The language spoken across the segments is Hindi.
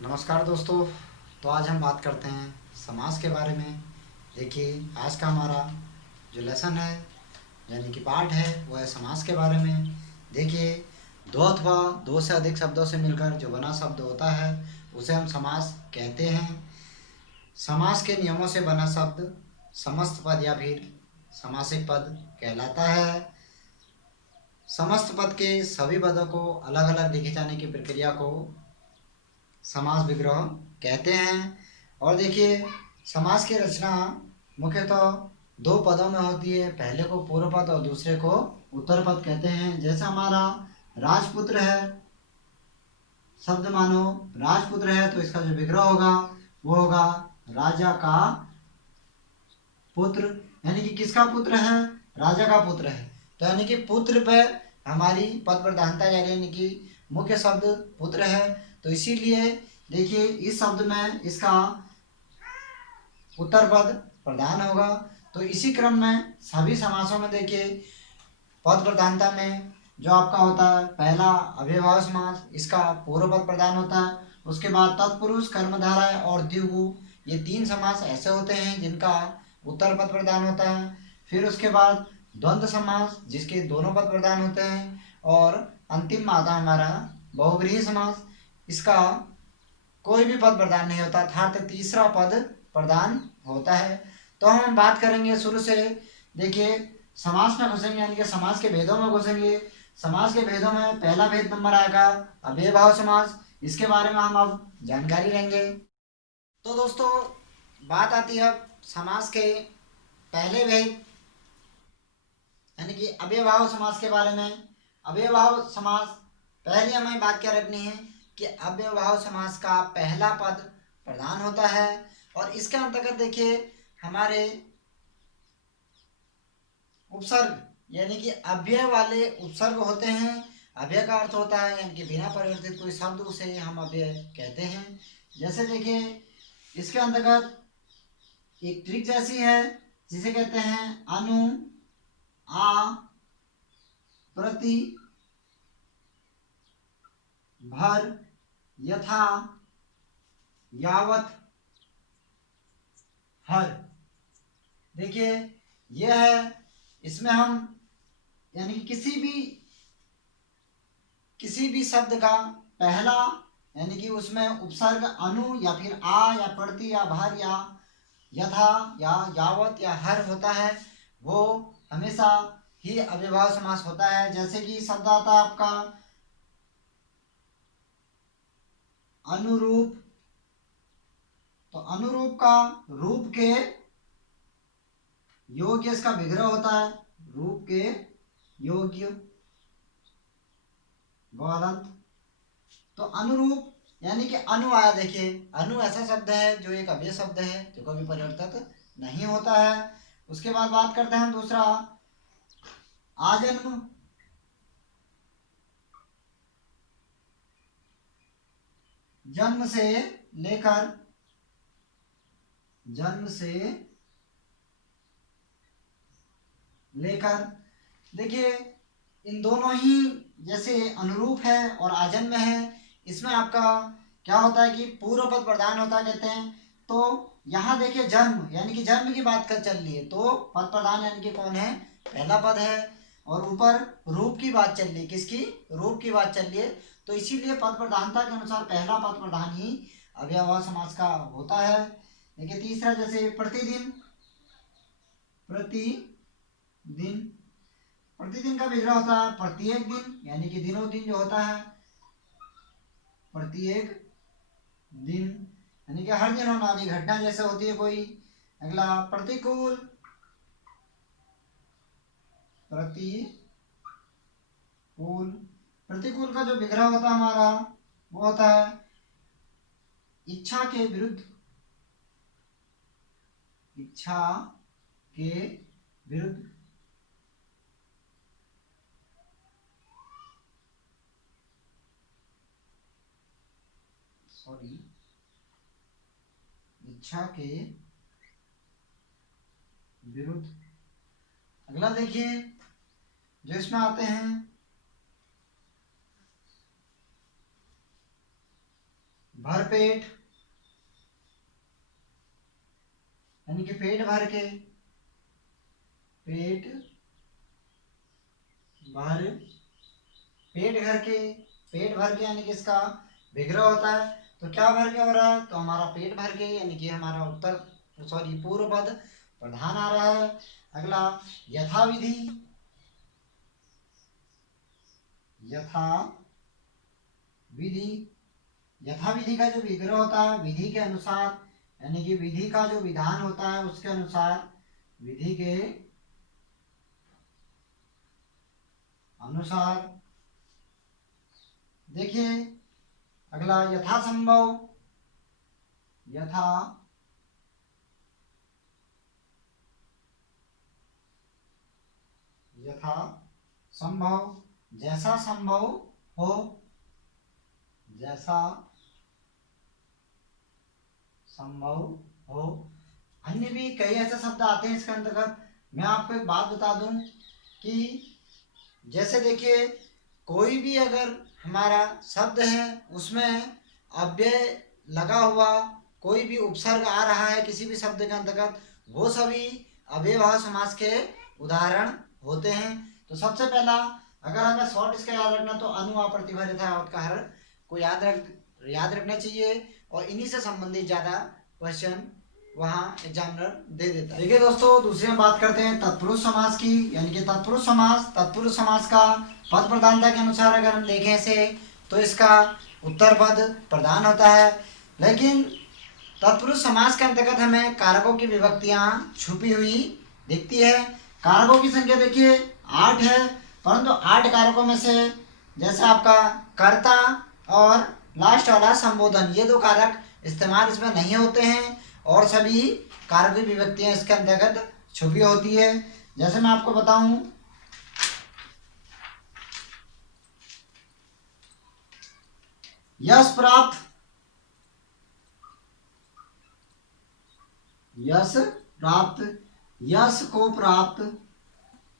नमस्कार दोस्तों। तो आज हम बात करते हैं समाज के बारे में। देखिए, आज का हमारा जो लेसन है यानी कि पाठ है वो है समास के बारे में। देखिए, दो अथवा दो से अधिक शब्दों से मिलकर जो बना शब्द होता है उसे हम समास कहते हैं। समास के नियमों से बना शब्द समस्त पद या फिर समासिक पद कहलाता है। समस्त पद के सभी पदों को अलग अलग लिखे जाने की प्रक्रिया को समास विग्रह कहते हैं। और देखिए, समास की रचना मुख्यतः दो पदों में होती है। पहले को पूर्व पद और दूसरे को उत्तर पद कहते हैं। जैसे हमारा राजपुत्र है, शब्द मानो राजपुत्र है तो इसका जो विग्रह होगा वो होगा राजा का पुत्र। यानी कि किसका पुत्र है? राजा का पुत्र है। तो यानी कि पुत्र पे हमारी पद प्रधानता यानी कि मुख्य शब्द पुत्र है। तो इसीलिए देखिए, इस शब्द में इसका उत्तर पद प्रधान होगा। तो इसी क्रम में सभी समासों में देखिए, पद प्रधानता में जो आपका होता है पहला अव्ययभाव समास, इसका पूर्व पद प्रधान होता है। उसके बाद तत्पुरुष, कर्मधारय और द्विगु, ये तीन समास ऐसे होते हैं जिनका उत्तर पद प्रधान होता है। फिर उसके बाद द्वंद्व समास जिसके दोनों पद प्रधान होते हैं। और अंतिम आता है हमारा बहुव्रीहि समास, इसका कोई भी पद प्रदान नहीं होता अर्थात तीसरा पद प्रदान होता है। तो हम बात करेंगे शुरू से। देखिए, समास में घुसेंगे यानी कि समास के भेदों में घुसेंगे। समास के भेदों में पहला भेद नंबर आएगा अव्ययभाव समास। इसके बारे में हम अब जानकारी लेंगे। तो दोस्तों, बात आती है अब समास के पहले भेद यानी कि अव्ययभाव समास के बारे में। अव्ययभाव समास, पहले हमें बात क्या रखनी है कि अव्ययभाव समास का पहला पद प्रधान होता है। और इसके अंतर्गत देखिए, हमारे उपसर्ग यानी कि अव्यय वाले उपसर्ग होते हैं। अव्यय का अर्थ होता है यानी कि बिना परिवर्तित कोई शब्द, उसे हम अव्यय कहते हैं। जैसे देखिए, इसके अंतर्गत एक ट्रिक जैसी है जिसे कहते हैं अनु, आ, प्रति, भर, यथा, यावत, हर। देखिए, यह है, इसमें हम यानी कि किसी भी शब्द का पहला यानी कि उसमें उपसर्ग अनु या फिर आ या प्रति या भर या यथा या यावत या हर होता है, वो हमेशा ही अव्ययभाव समास होता है। जैसे कि शब्द आता है आपका अनुरूप, तो अनुरूप का रूप के योग्य इसका विग्रह होता है। रूप के योग्य गौरंत। तो अनुरूप यानी कि अनु आया। देखिए, अनु ऐसा शब्द है जो एक अव्यय शब्द है जो कभी परिवर्तित नहीं होता है। उसके बाद बात करते हैं हम दूसरा आजन्म। जन्म से लेकर, जन्म से लेकर, देखिए इन दोनों ही जैसे अनुरूप है और आजन्म है, इसमें आपका क्या होता है कि पूर्व पद प्रधान होता है कहते हैं। तो यहाँ देखिए, जन्म यानी कि जन्म की बात कर चल रही है तो पद प्रधान यानी कि कौन है? पहला पद है। और ऊपर रूप की बात चल रही है, किसकी? रूप की बात चल रही है। तो इसीलिए पद प्रधानता के अनुसार पहला पद प्रधान ही अव्ययभाव समास का होता है। देखिए तीसरा, जैसे प्रतिदिन, प्रतिदिन, प्रतिदिन का विग्रह होता है प्रत्येक दिन यानी कि दिनों दिन जो होता है प्रत्येक दिन यानी कि हर दिन होने वाली घटना जैसे होती है कोई। अगला प्रतिकूल, प्रतिकूल, प्रतिकूल का जो विग्रह होता है हमारा वो होता है इच्छा के विरुद्ध, इच्छा के विरुद्ध। सॉरी, इच्छा के विरुद्ध। अगला देखिए, जो इसमें आते हैं भरपेट यानी कि पेट भर के, पेट भर, पेट भर के, पेट भर के यानी कि इसका विग्रह होता है। तो क्या भर के हो रहा है, तो हमारा पेट भर के यानी कि हमारा पूर्व पद प्रधान आ रहा है। अगला यथाविधि, यथा विधि, यथाविधि का जो विग्रह होता है विधि के अनुसार, यानी कि विधि का जो विधान होता है उसके अनुसार, विधि के अनुसार। देखिए अगला यथासंभव, यथा यथा संभव, जैसा संभव हो, जैसा संभव हो। अन्य भी कई ऐसे शब्द आते हैं इसके अंतर्गत। मैं आपको एक बात बता दूं कि जैसे देखिए कोई भी अगर हमारा शब्द है उसमें अव्यय लगा हुआ, कोई भी उपसर्ग आ रहा है किसी भी शब्द के अंतर्गत, वो सभी अव्ययभाव समास के उदाहरण होते हैं। तो सबसे पहला अगर हमें शॉर्ट इसका याद रखना तो अनु प्रतिभा यथावत का हर को याद रखना चाहिए, और इन्हीं से संबंधित ज्यादा क्वेश्चन वहाँ एग्जामिनर दे देता है। देखिए दोस्तों दूसरी हम बात करते हैं तत्पुरुष समास की, यानी कि तत्पुरुष समास। तत्पुरुष समास का पद प्रधानता के अनुसार अगर हम देखें इसे तो इसका उत्तर पद प्रधान होता है, लेकिन तत्पुरुष समास के अंतर्गत हमें कारकों की विभक्तियां छुपी हुई दिखती है। कारकों की संख्या देखिए 8 है, परंतु 8 कारकों में से जैसे आपका कर्ता और लास्ट वाला संबोधन, ये 2 कारक इस्तेमाल इसमें नहीं होते हैं, और सभी कारक की विभक्तियां इसके अंतर्गत छुपी होती है। जैसे मैं आपको बताऊं, यश प्राप्त, यश प्राप्त, यश को प्राप्त,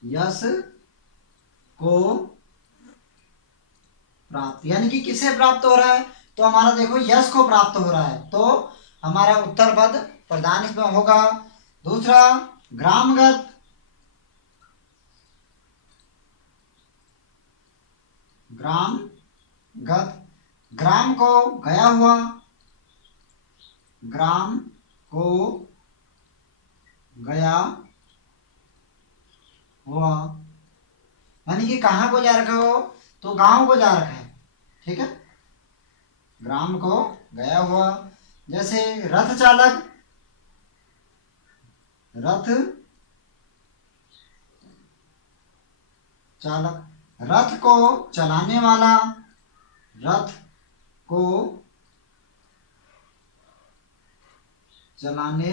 यश को प्राप्त, यानी कि किसे प्राप्त हो रहा है, तो हमारा देखो यश को प्राप्त हो रहा है, तो हमारा उत्तर पद प्रधान इसमें होगा। दूसरा ग्रामगत, ग्रामगत, ग्राम को गया हुआ, ग्राम को गया हुआ, यानी कि कहाँ को जा रखा हो, तो गांव को जा रखा है, ठीक है, ग्राम को गया हुआ। जैसे रथ चालक, रथ चालक, रथ को चलाने वाला, रथ को चलाने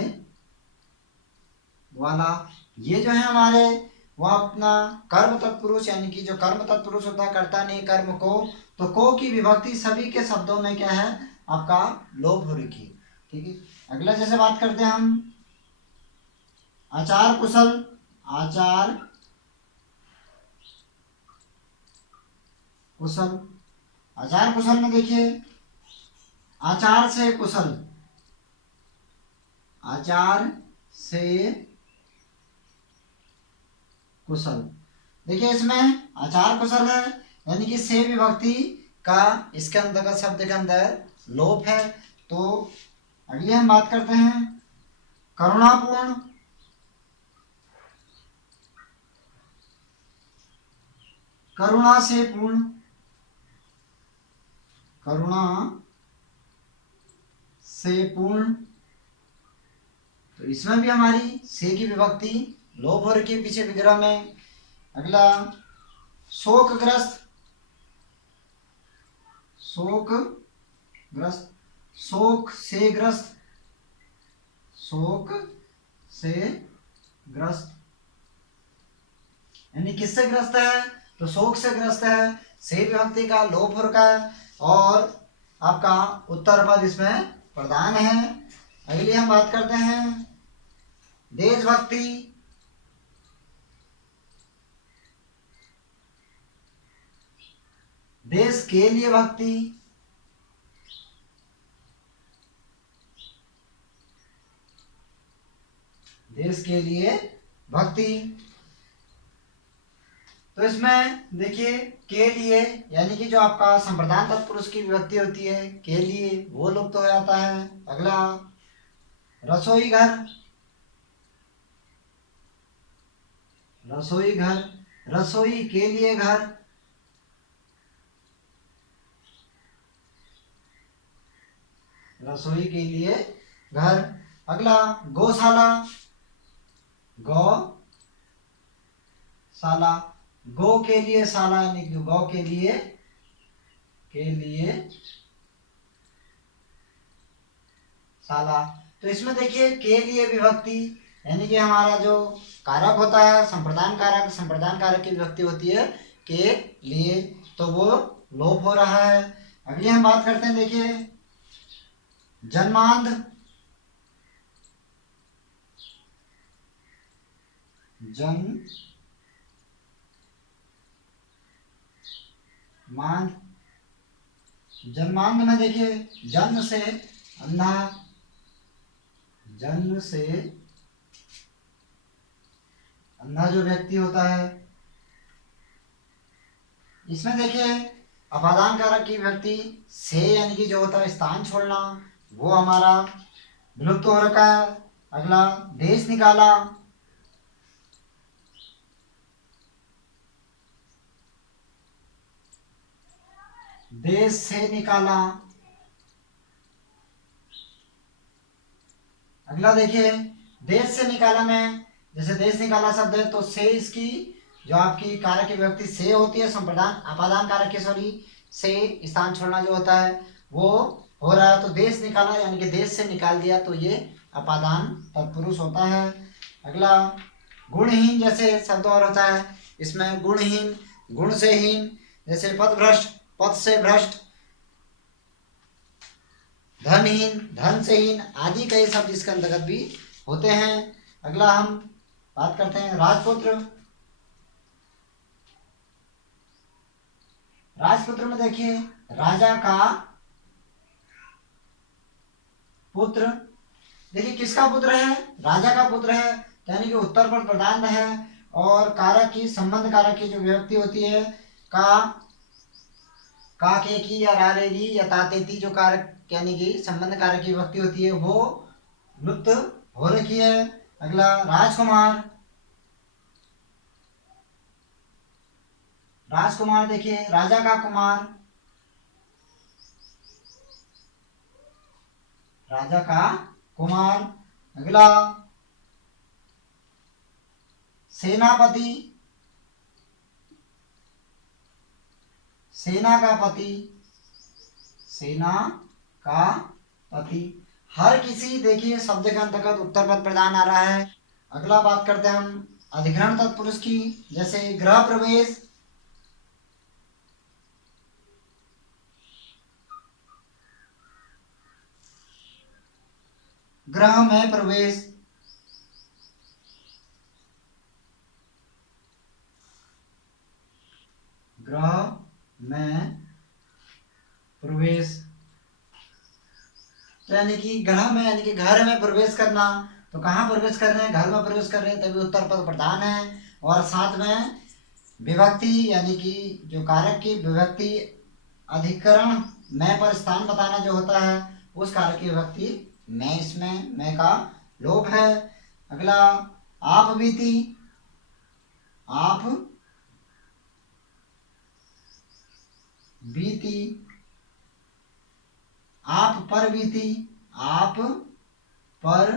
वाला। ये जो है हमारे वो अपना कर्म तत्पुरुष, यानी कि जो कर्म तत्पुरुष होता है कर्ता ने कर्म को, तो को की विभक्ति सभी के शब्दों में क्या है आपका लोप हो रखी है, ठीक है। अगला जैसे बात करते हैं हम आचार कुशल, आचार कुशल, आचार कुशल में देखिए आचार से कुशल, आचार से कुशल। देखिए इसमें आचार कुशल है, यानी कि से विभक्ति का इसके अंतर्गत शब्द के अंदर लोप है। तो अगली हम बात करते हैं करुणापूर्ण, करुणा से पूर्ण, करुणा से पूर्ण, तो इसमें भी हमारी से की विभक्ति लोप हो रखी है पीछे विग्रह में। अगला शोकग्रस्त, शोकग्रस्त, शोक से ग्रस्त, शोक से ग्रस्त, यानी किससे ग्रस्त है, तो शोक से ग्रस्त है, से विभक्ति का लोप हो रखा है, और आपका उत्तर पद इसमें प्रधान है। अगली हम बात करते हैं देशभक्ति, देश के लिए भक्ति, देश के लिए भक्ति। तो इसमें देखिए के लिए यानी कि जो आपका संप्रदान तत्पुरुष की विभक्ति होती है के लिए, वो लुप्त हो जाता है। अगला रसोई घर, रसोई घर, रसोई के लिए घर, रसोई के लिए घर। अगला गौशाला, गौशाला, गौ के लिए शाला यानी कि गौ के लिए शाला। तो इसमें देखिए के लिए विभक्ति यानी कि हमारा जो कारक होता है संप्रदान कारक, संप्रदान कारक की विभक्ति होती है के लिए, तो वो लोप हो रहा है। अगली हम बात करते हैं, देखिए जन्मांध, जन्मांध, जन्मांध में देखिए जन्म से अंधा, जन्म से अंधा जो व्यक्ति होता है, इसमें देखिए अपादान कारक की विभक्ति से यानी कि जो होता है स्थान छोड़ना, वो हमारा विलुप्त हो रखा है। अगला देश निकाला, देश से निकाला। अगला देखिए देश से निकाला में, जैसे देश निकाला शब्द है तो से इसकी जो आपकी कारक की विभक्ति से होती है, संप्रदान अपादान कारक की सॉरी से स्थान छोड़ना जो होता है वो हो रहा है, तो देश निकाला यानी कि देश से निकाल दिया, तो ये अपादान तत्पुरुष होता है। अगला गुणहीन, जैसे शब्द और होता है इसमें गुणहीन, गुण से हीन, जैसे पथभ्रष्ट, पथ से भ्रष्ट, धनहीन, धन से हीन आदि कई शब्द इसके अंतर्गत भी होते हैं। अगला हम बात करते हैं राजपुत्र, राजपुत्र में देखिए राजा का पुत्र, देखिए किसका पुत्र है, राजा का पुत्र है, यानी कि उत्तर पर प्रधान है। और कारक की संबंध कारक की जो विभक्ति होती है का के की या रारेगी या तातेती, जो कारक यानी कि संबंध कारक की विभक्ति होती है वो लुप्त हो रखी है। अगला राजकुमार, राजकुमार देखिए राजा का कुमार, राजा का कुमार। अगला सेनापति, सेना का पति, सेना का पति। हर किसी देखिए शब्द के अंतर्गत उत्तर पद प्रधान आ रहा है। अगला बात करते हैं हम अधिकरण तत्पुरुष की, जैसे गृह प्रवेश, गृह में प्रवेश, गृह में प्रवेश, यानी कि गृह में यानी कि घर में प्रवेश करना। तो कहाँ प्रवेश कर रहे हैं, घर में प्रवेश कर रहे हैं, तभी उत्तर पद प्रधान है। और साथ में विभक्ति यानी कि जो कारक की विभक्ति अधिकरण में पर स्थान बताना जो होता है उस कारक की विभक्ति मैं, इसमें मैं का लोप है। अगला आप बीती, आप बीती, आप पर बीती, आप पर,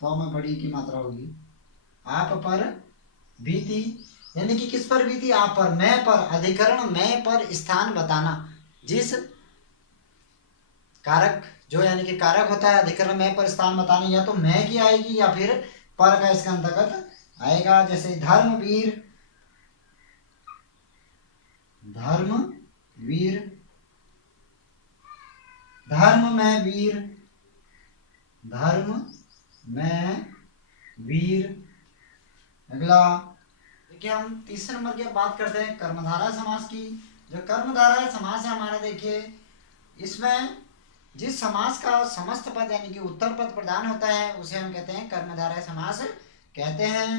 तो में बड़ी की मात्रा होगी, आप पर बीती, यानी कि किस पर बीती, आप पर, मैं पर, अधिकरण मैं पर स्थान बताना। जिस कारक जो यानी कि कारक होता है अधिकरण मैं पर स्थान बताना, या तो मैं की आएगी या फिर पर का इसके अंतर्गत आएगा। जैसे धर्मवीर, धर्मवीर, धर्म में वीर, धर्म में वीर। अगला देखिए हम तीसरे नंबर की बात करते हैं कर्मधारय समास की। जो कर्मधारय समास है हमारा, देखिए इसमें जिस समास का समस्त पद यानी कि उत्तर पद प्रधान होता है उसे हम कहते हैं कर्मधारय समास कहते हैं।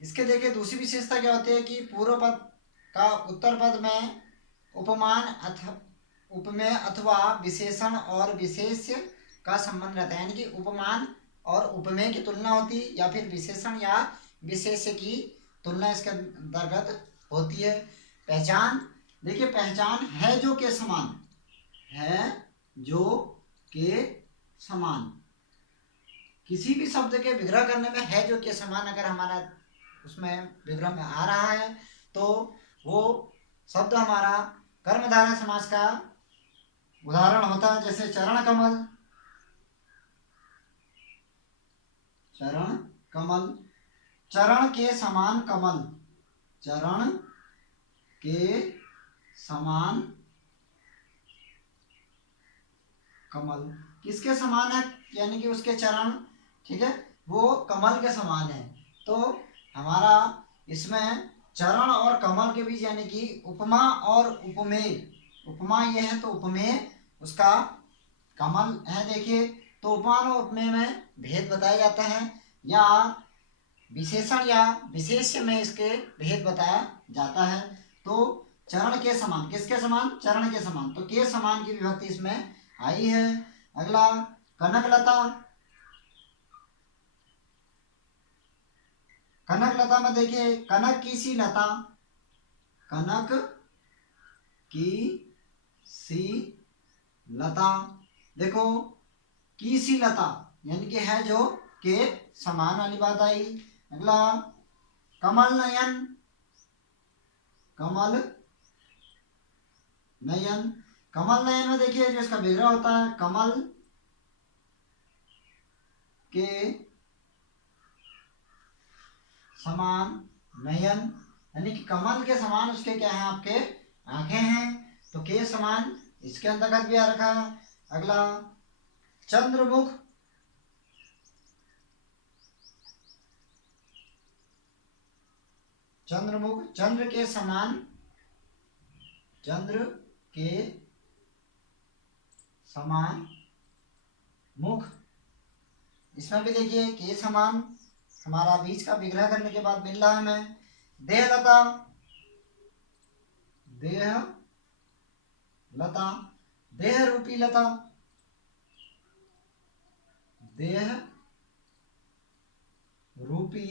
इसके देखिए दूसरी विशेषता क्या होती है कि पूर्व पद का उत्तर पद में उपमान उपमेय अथवा विशेषण और विशेष्य का संबंध रहता है, यानी कि उपमान और उपमेय की तुलना होती है या फिर विशेषण या विशेष्य की तुलना इसके अंतर्गत होती है। पहचान देखिए, पहचान है जो के समान, है जो के समान, किसी भी शब्द के विग्रह करने में है जो के समान अगर हमारा उसमें विग्रह में आ रहा है तो वो शब्द हमारा कर्मधारय समास का उदाहरण होता है। जैसे चरण कमल, चरण कमल, चरण के समान कमल, चरण के समान कमल, किसके समान है, यानी कि उसके चरण, ठीक है, वो कमल के समान है। तो हमारा इसमें चरण और कमल के बीच यानी कि उपमा और उपमेय, उपमा ये है तो उपमेय उसका कमल है। देखिए तो उपमान और उपमेय में भेद बताया जाता है या विशेषण या विशेष्य में इसके भेद बताया जाता है। तो चरण के समान, किसके समान, चरण के समान, तो के समान की विभक्ति इसमें आई है। अगला कनकलता, कनकलता में देखिए कनक की सी लता, कनक की सी लता, देखो की सी लता यानी कि है जो के समान वाली बात आई। अगला कमल नयन, कमल नयन, कमल नयन में देखिए जो इसका विग्रह होता है कमल के समान नयन, यानी कि कमल के समान उसके क्या है, आपके आंखें हैं, तो के समान इसके अंतर्गत भी आ रखा है। अगला चंद्रमुख, चंद्रमुख, चंद्र के समान, चंद्र के समान मुख, इसमें भी देखिए के समान हमारा बीच का विग्रह करने के बाद मिल रहा है हमें। देहलता, देह लता, देह रूपी लता, देह रूपी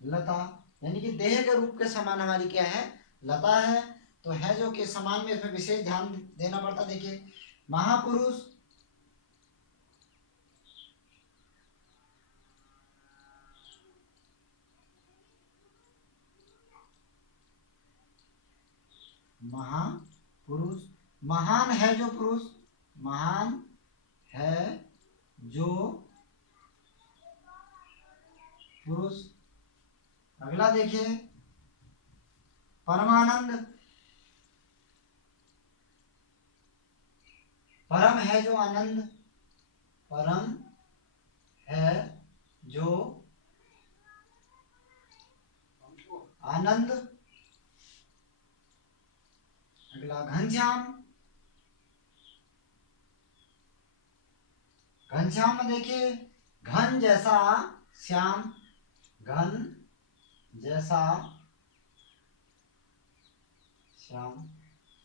लता, यानी कि देह के रूप के समान हमारी क्या है, लता है। तो है जो के समान में इसमें विशेष ध्यान देना पड़ता। देखिए महापुरुष, महापुरुष, महान है जो पुरुष, महान है जो पुरुष। अगला देखिए परमानंद, परम है जो आनंद, परम है जो आनंद। अगला घनश्याम, घनश्याम में देखिए घन जैसा श्याम, घन जैसा श्याम।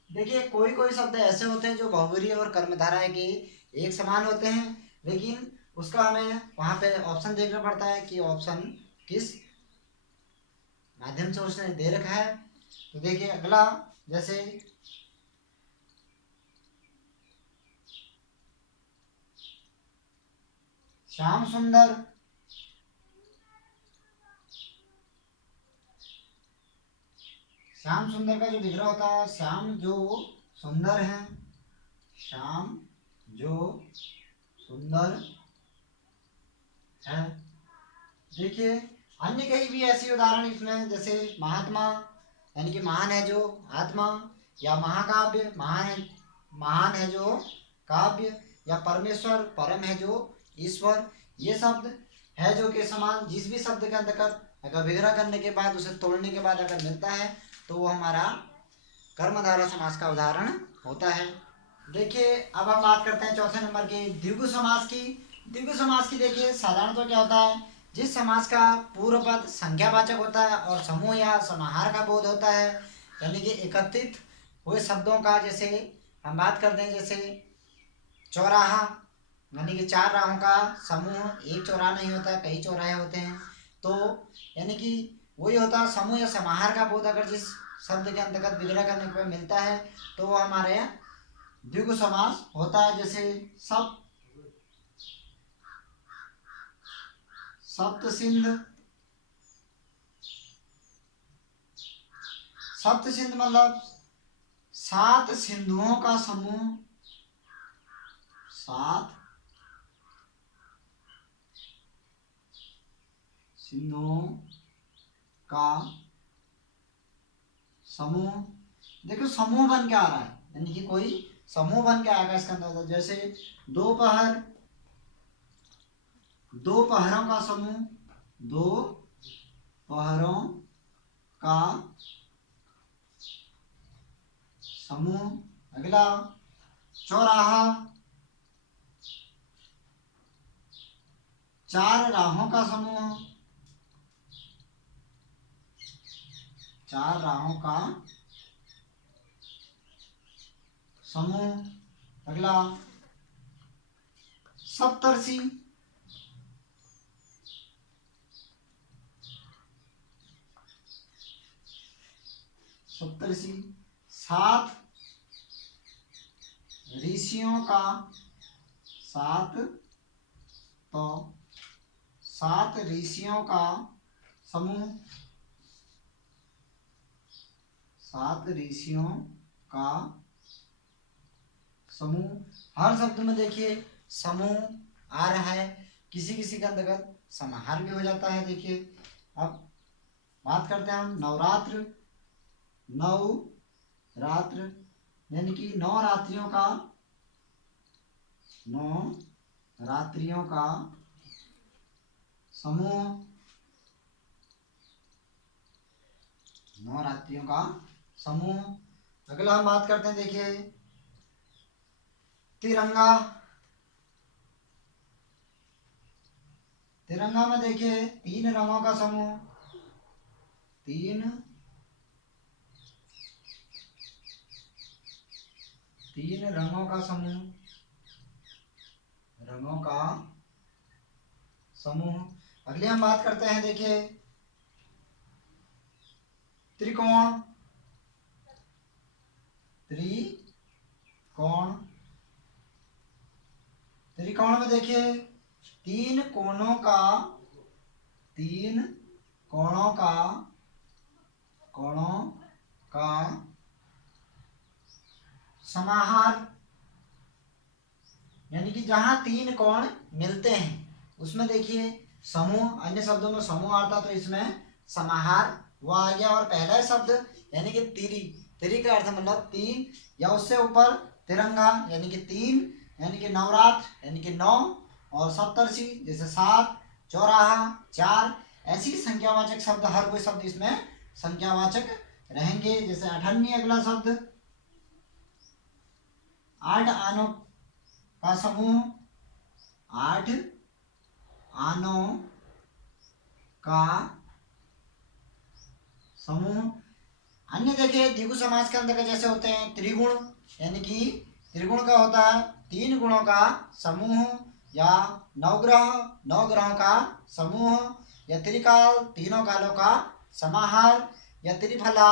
देखिए कोई कोई शब्द ऐसे होते हैं जो बहुव्रीहि और कर्मधारय के एक समान होते हैं, लेकिन उसका हमें वहां पे ऑप्शन देखना पड़ता है कि ऑप्शन किस माध्यम से उसने दे रखा है। तो देखिए अगला जैसे श्याम सुंदर, श्याम सुंदर का जो विग्रह होता है श्याम जो सुंदर है, श्याम जो सुंदर है। देखिए अन्य कई भी ऐसी उदाहरण इसमें जैसे महात्मा यानी कि महान है जो आत्मा, या महाकाव्य महान है जो काव्य, या परमेश्वर परम है जो ईश्वर। ये शब्द है जो के समान जिस भी शब्द के अंतर्गत अगर विग्रह करने के बाद उसे तोड़ने के बाद अगर मिलता है तो वो हमारा कर्मधारय समास का उदाहरण होता है। देखिए अब हम बात करते हैं चौथे नंबर के द्विगु समास की। द्विगु समास की देखिए साधारणतः क्या होता है, जिस समास का पूर्व पद संख्यावाचक होता है और समूह या समाहार का बोध होता है, यानी कि एकत्रित हुए शब्दों का, जैसे हम बात करते हैं जैसे चौराहा, यानी कि चार राहों का समूह, एक चौराहा नहीं होता, कई चौराहे होते हैं, तो यानी कि वही होता है समूह या समाहार का बोध अगर जिस शब्द के अंतर्गत विग्रह करने पर मिलता है तो वो हमारे यहाँ द्विगु समास होता है। जैसे सप्त सिंध, सप्त सिंध मतलब 7 सिंधुओं का समूह, 7 सिंधुओं का समूह। देखो समूह बन के आ रहा है, यानी कि कोई समूह बन के आएगा इसका अंदर। जैसे दोपहर, दो पहरों का समूह, दो पहरों का समूह। अगला चौराहा, चार राहों का समूह, चार राहों का समूह। अगला सप्तर्षि, सप्तर्षि 7 ऋषियों का, 7 तो 7 ऋषियों का समूह, 7 ऋषियों का समूह। हर शब्द में देखिए समूह आ रहा है, किसी किसी के अंतर्गत समाहार भी हो जाता है। देखिए अब बात करते हैं हम नवरात्र, नौ रात्र यानी कि 9 रात्रियों का, 9 रात्रियों का समूह, 9 रात्रियों का समूह। अगला हम बात करते हैं देखिए तिरंगा, तिरंगा में देखिए 3 रंगों का समूह, 3 रंगों का समूह, रंगों का समूह। अगली हम बात करते हैं देखिए त्रिकोण, त्रिकोण, त्रिकोण में देखिए 3 कोणों का, 3 कोणों का, कोणों का समाहार, यानी कि जहां 3 कोण मिलते हैं उसमें देखिए समूह, अन्य शब्दों में समूह आता तो इसमें समाहार वो आ गया। और पहला शब्द यानी कि तिरी, तिरी का अर्थ मतलब 3 या उससे ऊपर, तिरंगा यानी कि 3, यानी कि नवरात्र यानी कि 9, और सप्तर्षि जैसे 7, चौराहा 4, ऐसी संख्यावाचक शब्द, हर कोई शब्द इसमें संख्यावाचक रहेंगे। जैसे अठन्नी अगला शब्द 8 आनों का समूह, 8 आनों का समूह। अन्य देखिए द्विगु समास के अंदर जैसे होते हैं त्रिगुण, यानी कि त्रिगुण का होता है 3 गुणों का समूह, या नवग्रह, 9 ग्रहों का समूह, या त्रिकाल 3 कालों का समाहार, या त्रिफला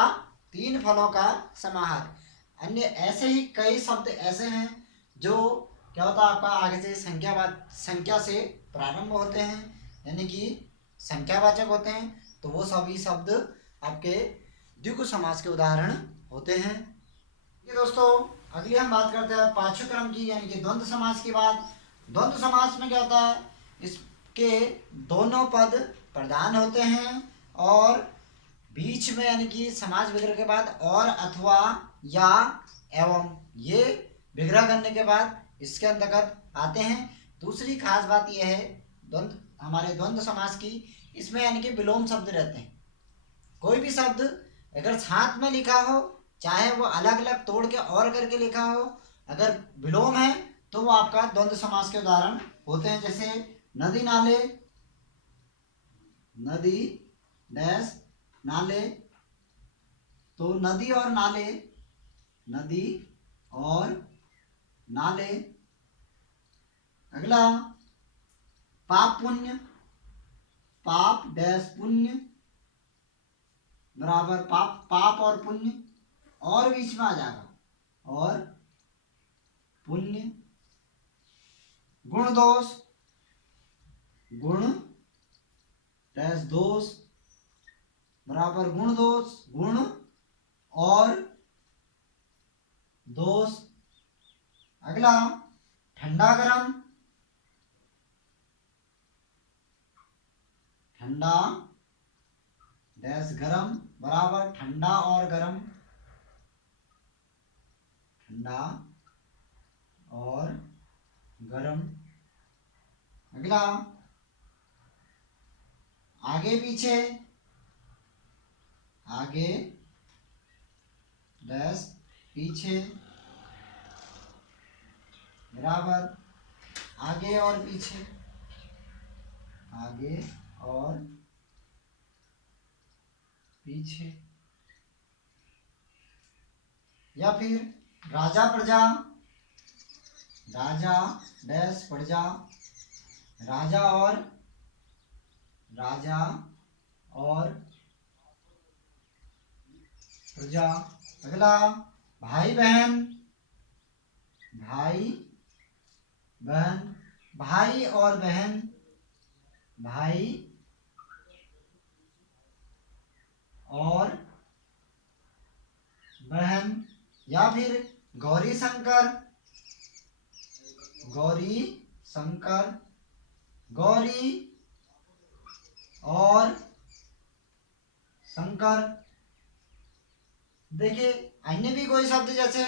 3 फलों का समाहार। अन्य ऐसे ही कई शब्द ऐसे हैं जो क्या होता है आपका आगे से संख्या से प्रारंभ होते हैं, यानी कि संख्यावाचक होते हैं, तो वो सभी शब्द आपके द्विगु समास के उदाहरण होते हैं। ये दोस्तों अगली हम बात करते हैं पांचवें क्रम की, यानी कि द्वंद्व समास की बात। द्वंद्व समास में क्या होता है, इसके दोनों पद प्रधान होते हैं और बीच में यानी कि समास विग्रह के बाद और, अथवा, या, एवं, ये विग्रह करने के बाद इसके अंतर्गत आते हैं। दूसरी खास बात यह है हमारे द्वंद्व समास की, इसमें यानी कि विलोम शब्द रहते हैं। कोई भी शब्द अगर साथ में लिखा हो चाहे वो अलग अलग तोड़ के और करके लिखा हो, अगर विलोम है तो वो आपका द्वंद्व समास के उदाहरण होते हैं। जैसे नदी नाले, नदी डैश नाले, तो नदी और नाले, नदी और नाले। अगला पाप पुण्य, पाप डैश पुण्य बराबर पाप, पाप और पुण्य और बीच में आ जाएगा, और पुण्य। गुण दोष, गुण डैश दोष बराबर गुण दोष, गुण और दोष। अगला ठंडा गरम, ठंडा डैश गरम बराबर ठंडा और गरम, ठंडा और गरम। अगला आगे पीछे, आगे डैश पीछे बराबर आगे और पीछे, आगे और पीछे। या फिर राजा प्रजा, राजा डैश प्रजा, राजा और प्रजा। अगला भाई बहन, भाई बहन, भाई और बहन, भाई और बहन। या फिर गौरी शंकर, गौरी शंकर, गौरी और शंकर। देखिए अन्य भी कोई शब्द जैसे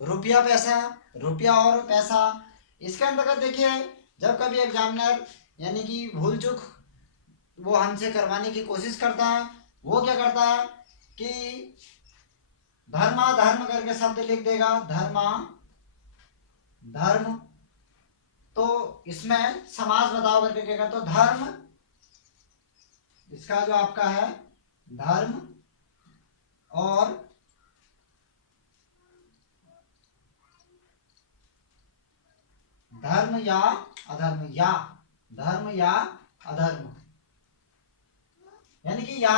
रुपया पैसा, रुपया और पैसा, इसके अंतर्गत देखिए जब कभी एग्जामिनर यानी कि भूल चूक वो हमसे करवाने की कोशिश करता है, वो क्या करता है कि धर्मा धर्म करके शब्द लिख देगा, धर्मा धर्म, तो इसमें समास बताओ करके कहेगा, तो धर्म, इसका जो आपका है धर्म और धर्म या अधर्म, या धर्म या अधर्म, यानी कि या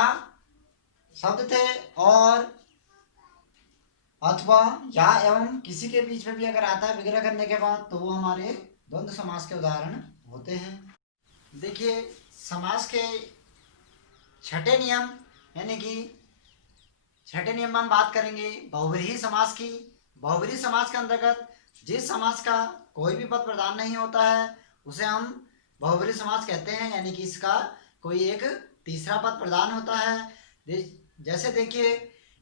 शब्द थे और अथवा या एवं किसी के बीच में भी अगर आता है विग्रह करने के बाद तो वो हमारे द्वंद्व समास के उदाहरण होते हैं। देखिए समास के छठे नियम, यानी कि छठे नियम में हम बात करेंगे बहुव्रीहि समास की। बहुव्रीहि समास के अंतर्गत जिस समास का कोई भी पद प्रधान नहीं होता है उसे हम बहुव्रीहि समास कहते हैं, यानी कि इसका कोई एक तीसरा पद प्रधान होता है। जैसे देखिए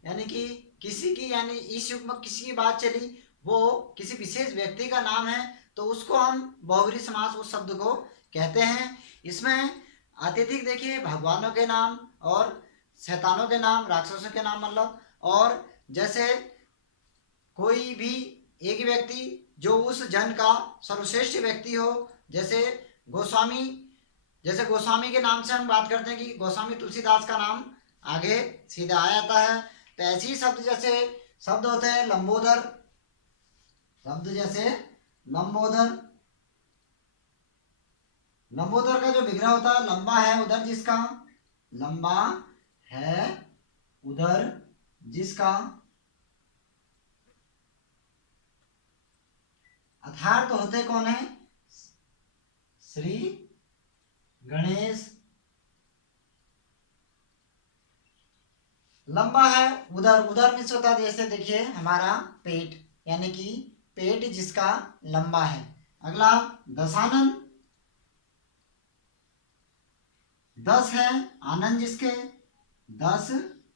यानी कि किसी की, यानी इस युग में किसी की बात चली, वो किसी विशेष व्यक्ति का नाम है तो उसको हम बहुव्रीहि समास उस शब्द को कहते हैं। इसमें अत्यधिक देखिए भगवानों के नाम और शैतानों के नाम, राक्षसों के नाम मतलब, और जैसे कोई भी एक व्यक्ति जो उस जन का सर्वश्रेष्ठ व्यक्ति हो, जैसे गोस्वामी, जैसे गोस्वामी के नाम से हम बात करते हैं कि गोस्वामी तुलसीदास का नाम आगे सीधा आ जाता है। तो ऐसे ही शब्द जैसे शब्द होते हैं लंबोदर, शब्द जैसे लंबोदर, लंबोदर का जो विग्रह होता है लंबा है उधर जिसका, लंबा है उधर जिसका। अर्थात होते कौन है, श्री गणेश। लंबा है उधर, उधर मीन्स होता है जैसे देखिए हमारा पेट, यानी कि पेट जिसका लंबा है। अगला दशानन, दस है आनंद जिसके, दस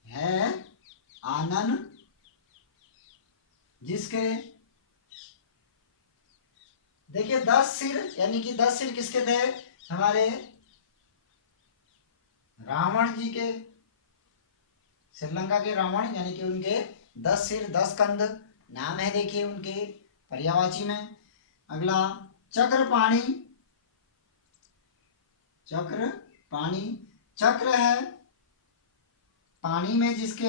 है आनंद जिसके। देखिए 10 सिर, यानी कि 10 सिर किसके थे, हमारे रावण जी के, श्रीलंका के रावण यानी कि उनके 10 सिर 10 कंध नाम है देखिए उनके पर्यायवाची में। अगला चक्रपाणी, चक्रपाणी, चक्र है पानी में जिसके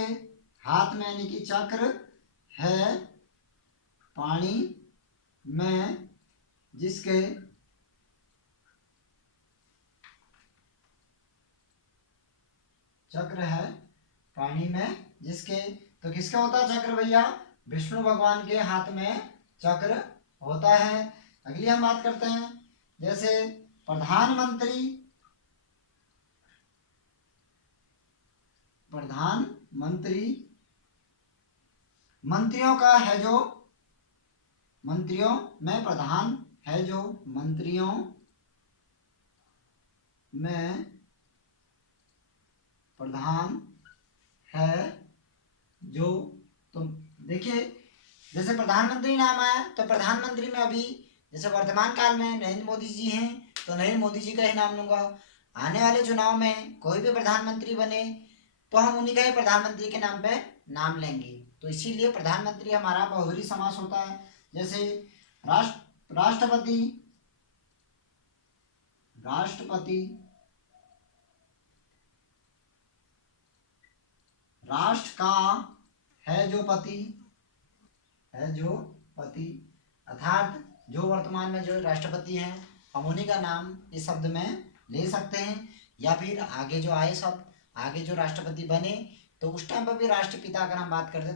हाथ में, यानी कि चक्र है पानी में जिसके चक्र है पानी में जिसके, तो किसका होता है चक्र भैया? विष्णु भगवान के हाथ में चक्र होता है। अगली हम बात करते हैं जैसे प्रधानमंत्री, प्रधानमंत्री मंत्रियों का है जो, मंत्रियों में प्रधान है जो, मंत्रियों में प्रधान है जो। तो देखिए जैसे प्रधानमंत्री नाम आया तो प्रधानमंत्री में अभी जैसे वर्तमान काल में नरेंद्र मोदी जी हैं तो नरेंद्र मोदी जी का ही नाम लूंगा। आने वाले चुनाव में कोई भी प्रधानमंत्री बने तो हम उन्हीं का ही प्रधानमंत्री के नाम पे नाम लेंगे। तो इसीलिए प्रधानमंत्री हमारा बहुब्रीहि समास होता है। जैसे राष्ट्रपति, राष्ट्रपति, राष्ट्र का है जो पति, है जो पति, अर्थात जो वर्तमान में जो राष्ट्रपति हैं हम उन्हीं का नाम इस शब्द में ले सकते हैं। या फिर आगे जो आए शब्द, आगे जो राष्ट्रपति बने तो उस टाइम पर भी राष्ट्रपिता अगर हम बात करते तो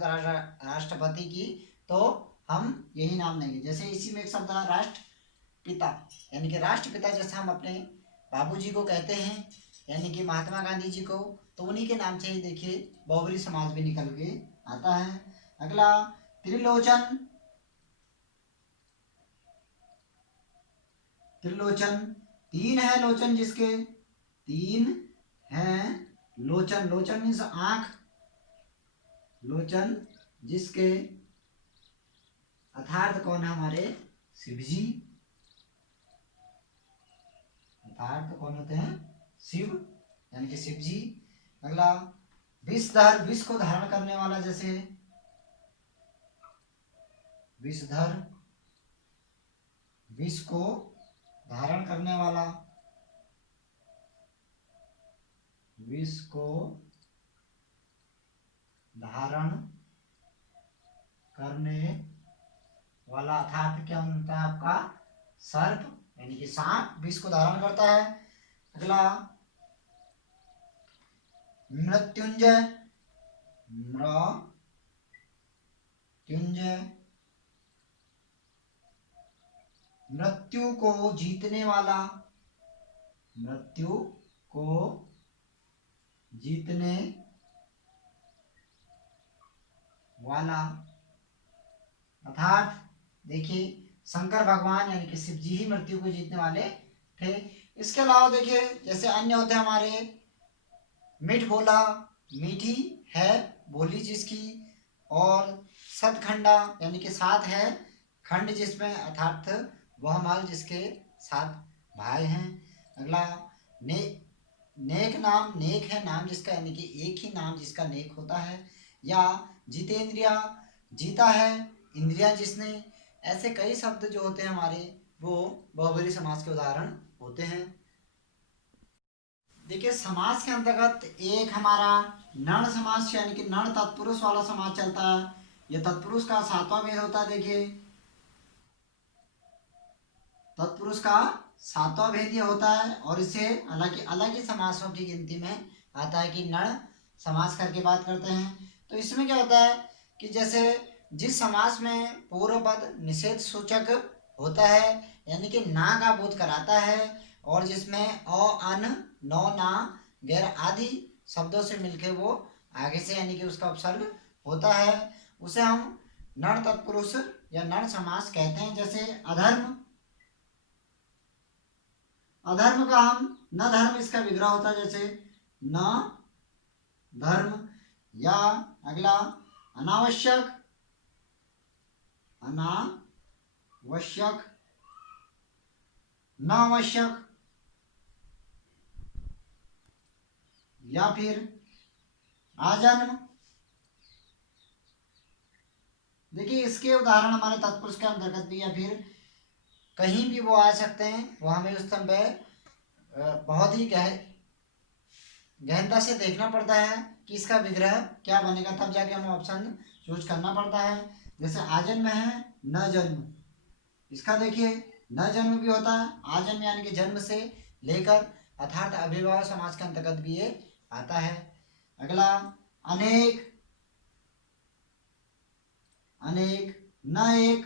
राष्ट्रपति की तो हम यही नाम लेंगे। जैसे इसी में एक शब्द है राष्ट्रपिता, यानी कि राष्ट्रपिता जैसे हम अपने बाबूजी को कहते हैं यानी कि महात्मा गांधी जी को, तो उन्हीं के नाम से ही देखिए बहुब्रीहि समास भी निकल के आता है। अगला त्रिलोचन, त्रिलोचन, तीन है लोचन जिसके, तीन है लोचन, लोचन मीन्स आंख, लोचन जिसके, अर्थात कौन है हमारे शिव जी, अर्थात कौन होते हैं? शिव, यानी कि शिव जी। अगला विषधर, विष को धारण करने वाला, जैसे विषधर, विष को धारण करने वाला, विष को धारण करने वाला, अर्थात क्या होता है आपका? सर्प, यानी कि सांप विष को धारण करता है। अगला मृत्युंजय, मृत्युंजय, मृत्यु को जीतने वाला, मृत्यु को जीतने वाला, अर्थात देखिए शंकर भगवान यानी कि शिव जी ही मृत्यु को जीतने वाले थे। इसके अलावा देखिए जैसे अन्य होते हैं हमारे मीठ बोला, मीठी है बोली जिसकी, और सतखंडा यानी कि सात है खंड जिसमें, अर्थात वह माल जिसके सात भाई हैं। अगला नेक नाम, नेक है नाम जिसका, यानी कि एक ही नाम जिसका नेक होता है। या जितेंद्रिया, जीता है इंद्रिया जिसने। ऐसे कई शब्द जो होते हैं हमारे वो बहुब्रीहि समास के उदाहरण होते हैं। देखिए समास के अंतर्गत एक हमारा नण समास यानी कि नण तत्पुरुष वाला समास चलता है। यह तत्पुरुष का सातवां भेद होता है। देखिए तत्पुरुष का सातवां भेद ये होता है और इसे हालांकि अलग ही समासों की गिनती में आता है कि नण समास करके बात करते हैं। तो इसमें क्या होता है कि जैसे जिस समास में पूर्व पद निषेध सूचक होता है यानी कि ना का बोध कराता है, और जिसमें अ अन नौ ना गैर आदि शब्दों से मिलके वो आगे से यानी कि उसका उपसर्ग होता है, उसे हम नण तत्पुरुष या नण समास कहते हैं। जैसे अधर्म, अधर्म का हम न धर्म इसका विग्रह होता है, जैसे न धर्म। या अगला अनावश्यक, अनावश्यक, न आवश्यक। या फिर आजन्म, देखिए इसके उदाहरण हमारे तत्पुरुष के अंतर्गत भी या फिर कहीं भी वो आ सकते हैं। वो हमें उस समय बहुत ही गहनता से देखना पड़ता है कि इसका विग्रह क्या बनेगा, तब जाके हमें ऑप्शन चूज करना पड़ता है। जैसे आजन्म है न जन्म, इसका देखिए न जन्म भी होता है, आजन्म यानी कि जन्म से लेकर अर्थात अव्ययभाव समास के अंतर्गत भी ये आता है। अगला अनेक, अनेक न एक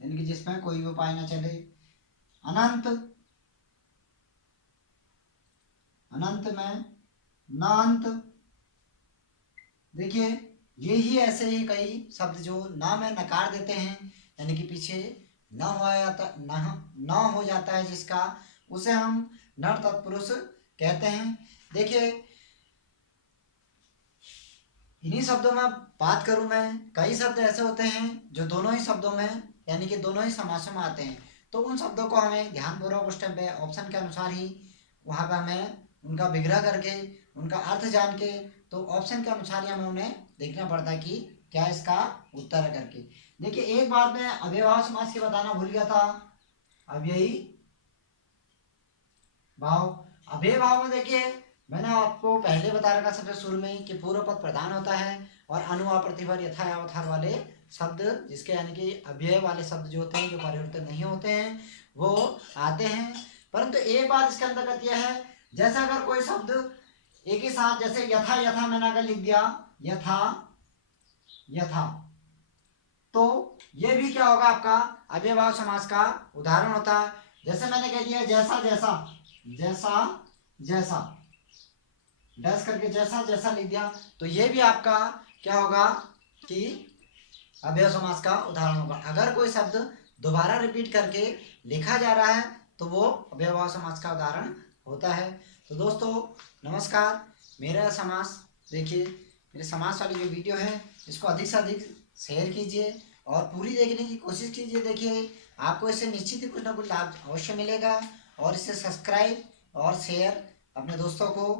यानी कि जिसमें कोई भी उपाय न चले। अनंत, अनंत में न अंत। देखिए ये ही ऐसे ही कई शब्द जो न में नकार देते हैं यानी कि पीछे न हो जाता, न हो जाता है जिसका, उसे हम नर तत्पुरुष कहते हैं। देखिए इन्हीं शब्दों में बात करूं मैं, कई शब्द ऐसे होते हैं जो दोनों ही शब्दों में यानी कि दोनों ही समासों में आते हैं। तो उन शब्दों को हमें ध्यानपूर्वक उस टाइम पे ऑप्शन के अनुसार ही वहाँ पे हमें उनका विग्रह करके उनका अर्थ जान के तो ऑप्शन के अनुसार ही हमें उन्हें देखना पड़ता है कि क्या इसका उत्तर है करके। देखिए एक बात मैं अव्ययभाव समास की बताना भूल गया था। अव्ययी भाव, अव्यय भाव में देखिए मैंने आपको पहले बता रखा सबसे शुरू में ही कि पूर्व पद प्रधान होता है और अनुआ प्रतिभर यथा अवधार वाले शब्द जिसके यानी कि अव्यय वाले शब्द जो होते हैं जो परिवर्तन नहीं होते हैं वो आते हैं। परंतु एक बात इसके अंतर्गत यह है, जैसे अगर कोई शब्द एक ही साथ जैसे यथा, यथा मैंने अगर लिख दिया यथा, यथा, तो ये भी क्या होगा आपका अव्ययभाव समास का उदाहरण होता है। जैसे मैंने कह दिया जैसा जैसा, जैसा जैसा डैश करके जैसा जैसा लिख दिया, तो ये भी आपका क्या होगा कि अव्यय समास का उदाहरण होगा। अगर कोई शब्द दोबारा रिपीट करके लिखा जा रहा है तो वो अव्ययभाव समास का उदाहरण होता है। तो दोस्तों नमस्कार, मेरा समास देखिए, मेरे समास वाली जो वीडियो है इसको अधिक से अधिक शेयर कीजिए और पूरी देखने की कोशिश कीजिए। देखिए आपको इससे निश्चित ही कुछ ना कुछ लाभ अवश्य मिलेगा और इसे सब्सक्राइब और शेयर अपने दोस्तों को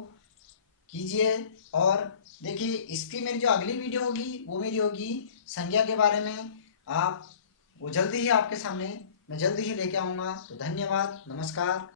कीजिए। और देखिए इसकी मेरी जो अगली वीडियो होगी वो मेरी होगी संज्ञा के बारे में। आप वो जल्दी ही आपके सामने मैं जल्दी ही लेके आऊँगा। तो धन्यवाद, नमस्कार।